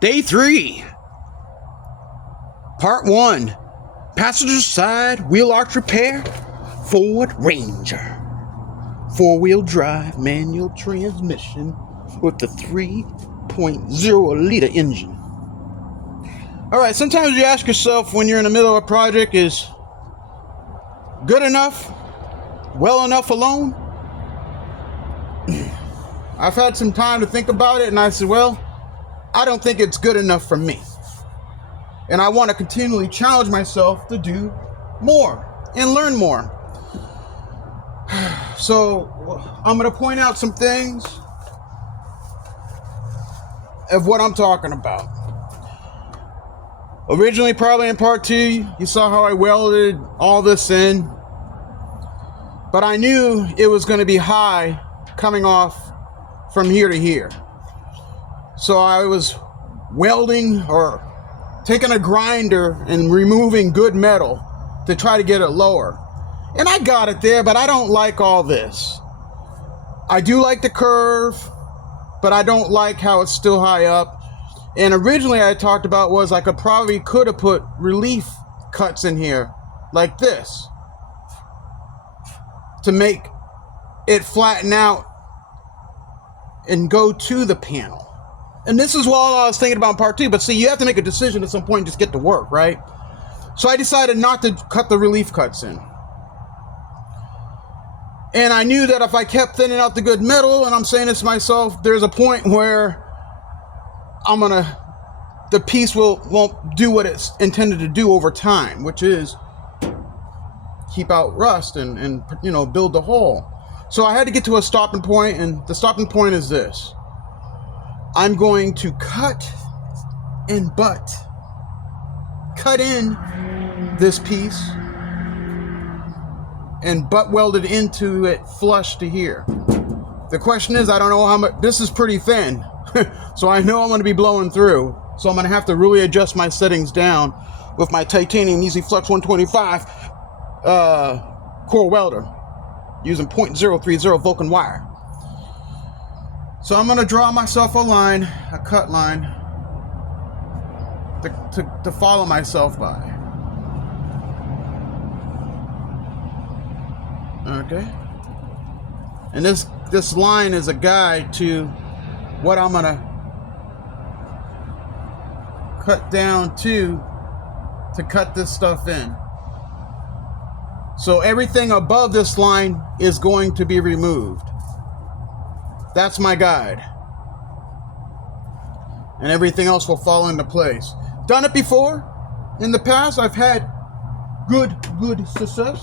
Day 3, Part 1, Passenger Side Wheel Arch Repair, Ford Ranger. 4-wheel drive manual transmission with the 3.0 liter engine. Alright, sometimes you ask yourself when you're in the middle of a project, is good enough, well enough alone? I've had some time to think about it, and I said, well, I don't think it's good enough for me. And I want to continually challenge myself to do more and learn more. So I'm going to point out some things of what I'm talking about. Originally, probably in part 2, you saw how I welded all this in. But I knew it was going to be high coming off from here to here. So I was welding or taking a grinder and removing good metal to try to get it lower. And I got it there, but I don't like all this. I do like the curve, but I don't like how it's still high up. And originally I talked about was I could have put relief cuts in here like this to make it flatten out and go to the panel. And this is what I was thinking about in part 2, but see, you have to make a decision at some point and just get to work, right? So I decided not to cut the relief cuts in. And I knew that if I kept thinning out the good metal, and I'm saying this to myself, there's a point where the piece won't do what it's intended to do over time, which is keep out rust and build the hole. So I had to get to a stopping point, and the stopping point is this. I'm going to cut and cut in this piece and butt weld it into it flush to here. The question is, I don't know how much. This is pretty thin, so I know I'm going to be blowing through. So I'm going to have to really adjust my settings down with my titanium Easy Flux 125 core welder using 0.030 Vulcan wire. So I'm going to draw myself a cut line to follow myself by. Okay. And this line is a guide to what I'm going to cut down to cut this stuff in. So everything above this line is going to be removed. That's my guide. And everything else will fall into place. Done it before. In the past, I've had good success.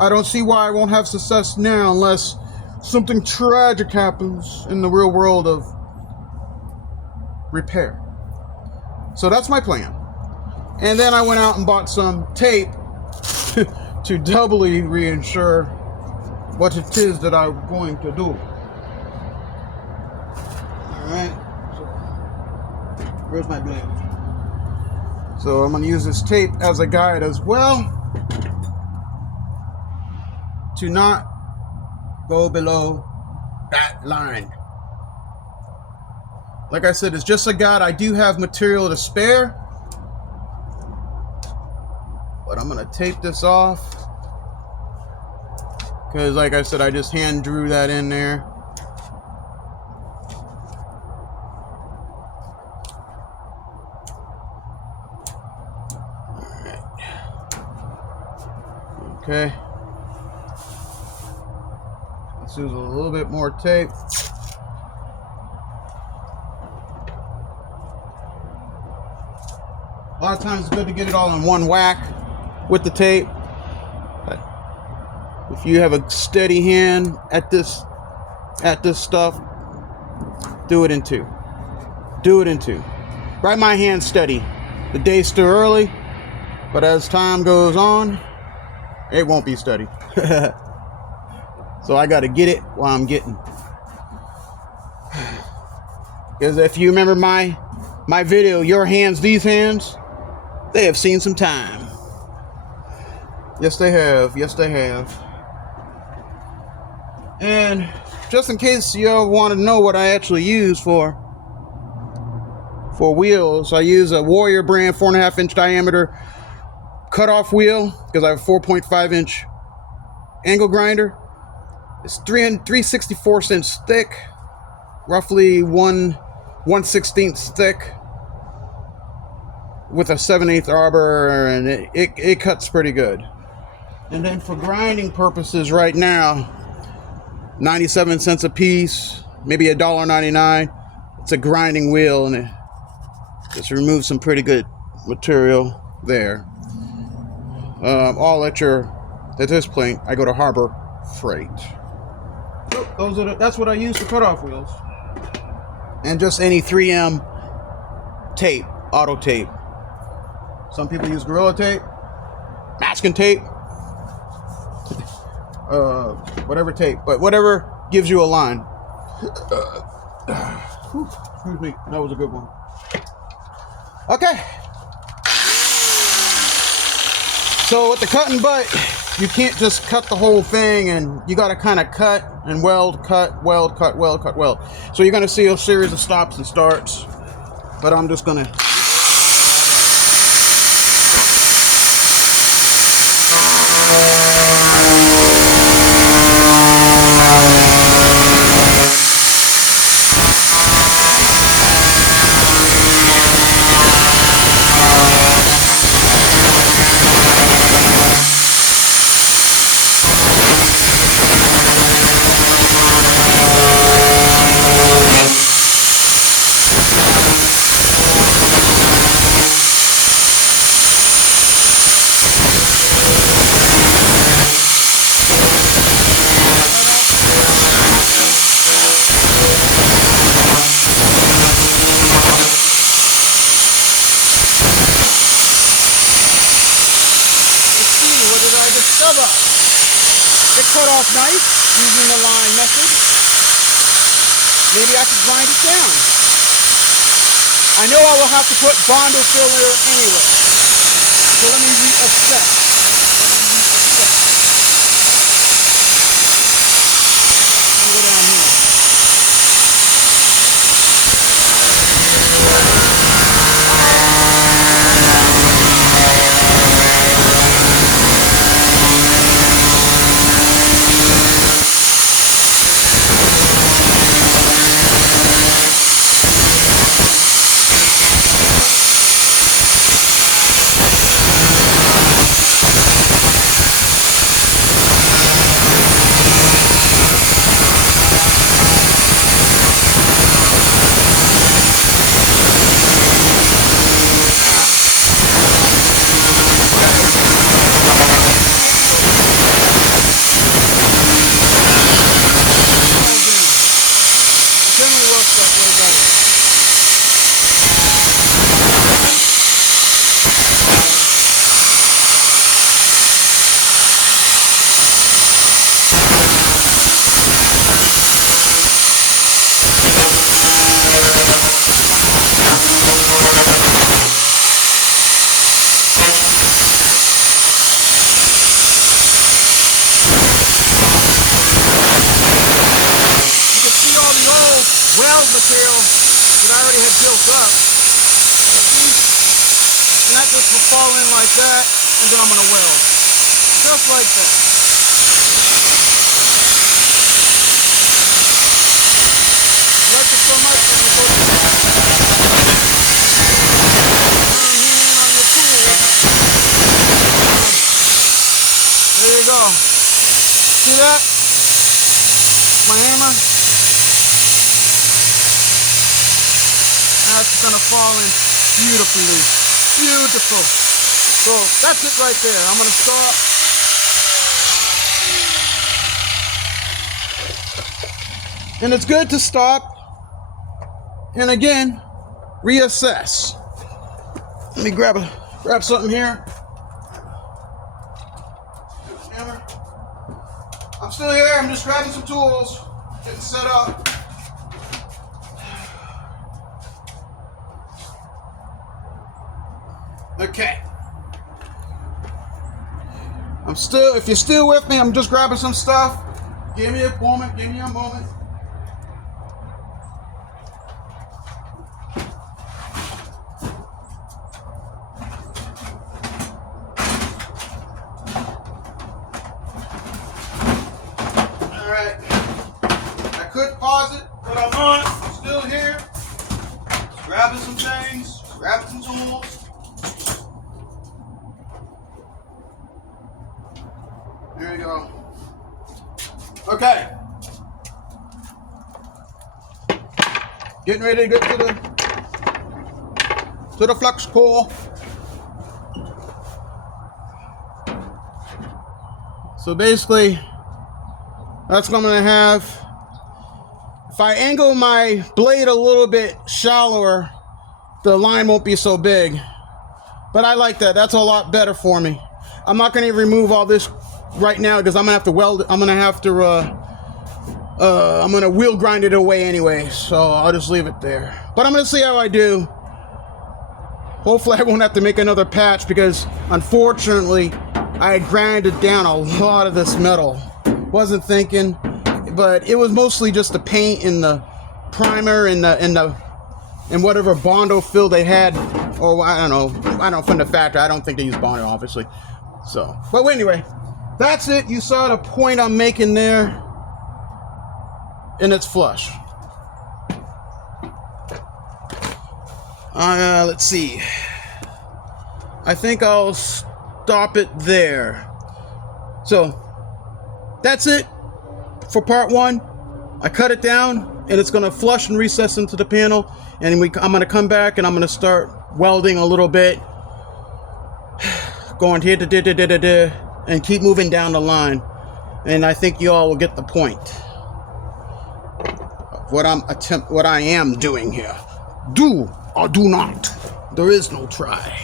I don't see why I won't have success now unless something tragic happens in the real world of repair. So that's my plan. And then I went out and bought some tape to doubly reinsure what it is that I'm going to do. Alright. So, where's my blade? So I'm going to use this tape as a guide as well to not go below that line. Like I said, it's just a guide. I do have material to spare, but I'm going to tape this off because, like I said, I just hand drew that in there. All right. Okay. Let's use a little bit more tape. A lot of times it's good to get it all in one whack with the tape. But if you have a steady hand at this stuff, do it in two. Do it in two. Right, my hand's steady. The day's still early, but as time goes on, it won't be steady. So I got to get it while I'm getting. Because if you remember my video, Your Hands, These Hands, they have seen some time. Yes, they have. Yes, they have. And just in case you all want to know what I actually use for for wheels, I use a Warrior brand 4.5 inch diameter cutoff wheel because I have a 4.5 inch angle grinder. It's 3/64 inch thick, roughly 1/16 thick, with a 7/8 arbor, and it cuts pretty good. And then for grinding purposes right now, 97 cents a piece, maybe $1.99. It's a grinding wheel, and it just removes some pretty good material there. All at this point, I go to Harbor Freight. So that's what I use for cutoff wheels. And just any 3M tape, auto tape. Some people use Gorilla Tape, masking tape, whatever tape, but whatever gives you a line. Excuse me, that was a good one. Okay. So with the cutting butt, you can't just cut the whole thing, and you got to kind of cut and weld, cut, weld, cut, weld, cut, weld. So you're going to see a series of stops and starts, but I'm just going to it cut off nice using the line method. Maybe I could grind it down. I know I will have to put Bondo filler anyway. So let me reassess. Let me go down here. Weld material that I already had built up, and that just will fall in like that, and then I'm going to weld just like that. I like it so much that you go to turn in on your tool. There you go. See that? My hammer. That's gonna fall in beautifully. Beautiful. So that's it right there. I'm gonna stop. And it's good to stop. And again, reassess. Let me grab something here. Hammer. I'm still here. I'm just grabbing some tools, getting set up. Okay. If you're still with me, I'm just grabbing some stuff. Give me a moment. Alright. I could pause it, but I'm not. I'm still here. Just grabbing some things, grabbing some tools. There you go. Okay. Getting ready to get to the flux core. So basically, that's what I'm going to have. If I angle my blade a little bit shallower, the line won't be so big. But I like that. That's a lot better for me. I'm not going to remove all this right now because I'm going to have to weld it. I'm going to wheel grind it away anyway. So I'll just leave it there. But I'm going to see how I do. Hopefully I won't have to make another patch because unfortunately I had grinded down a lot of this metal. Wasn't thinking, but it was mostly just the paint and the primer and whatever Bondo fill they had, or I don't know from the factory. I don't think they use Bondo, obviously. So, but anyway, that's it. You saw the point I'm making there, and it's flush. Let's see. I think I'll stop it there. So that's it for part one. I cut it down and it's going to flush and recess into the panel, and I'm going to come back and I'm going to start welding a little bit, going here to and keep moving down the line, and I think you all will get the point of what I am doing here. Do or do not. There is no try.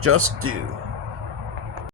Just do.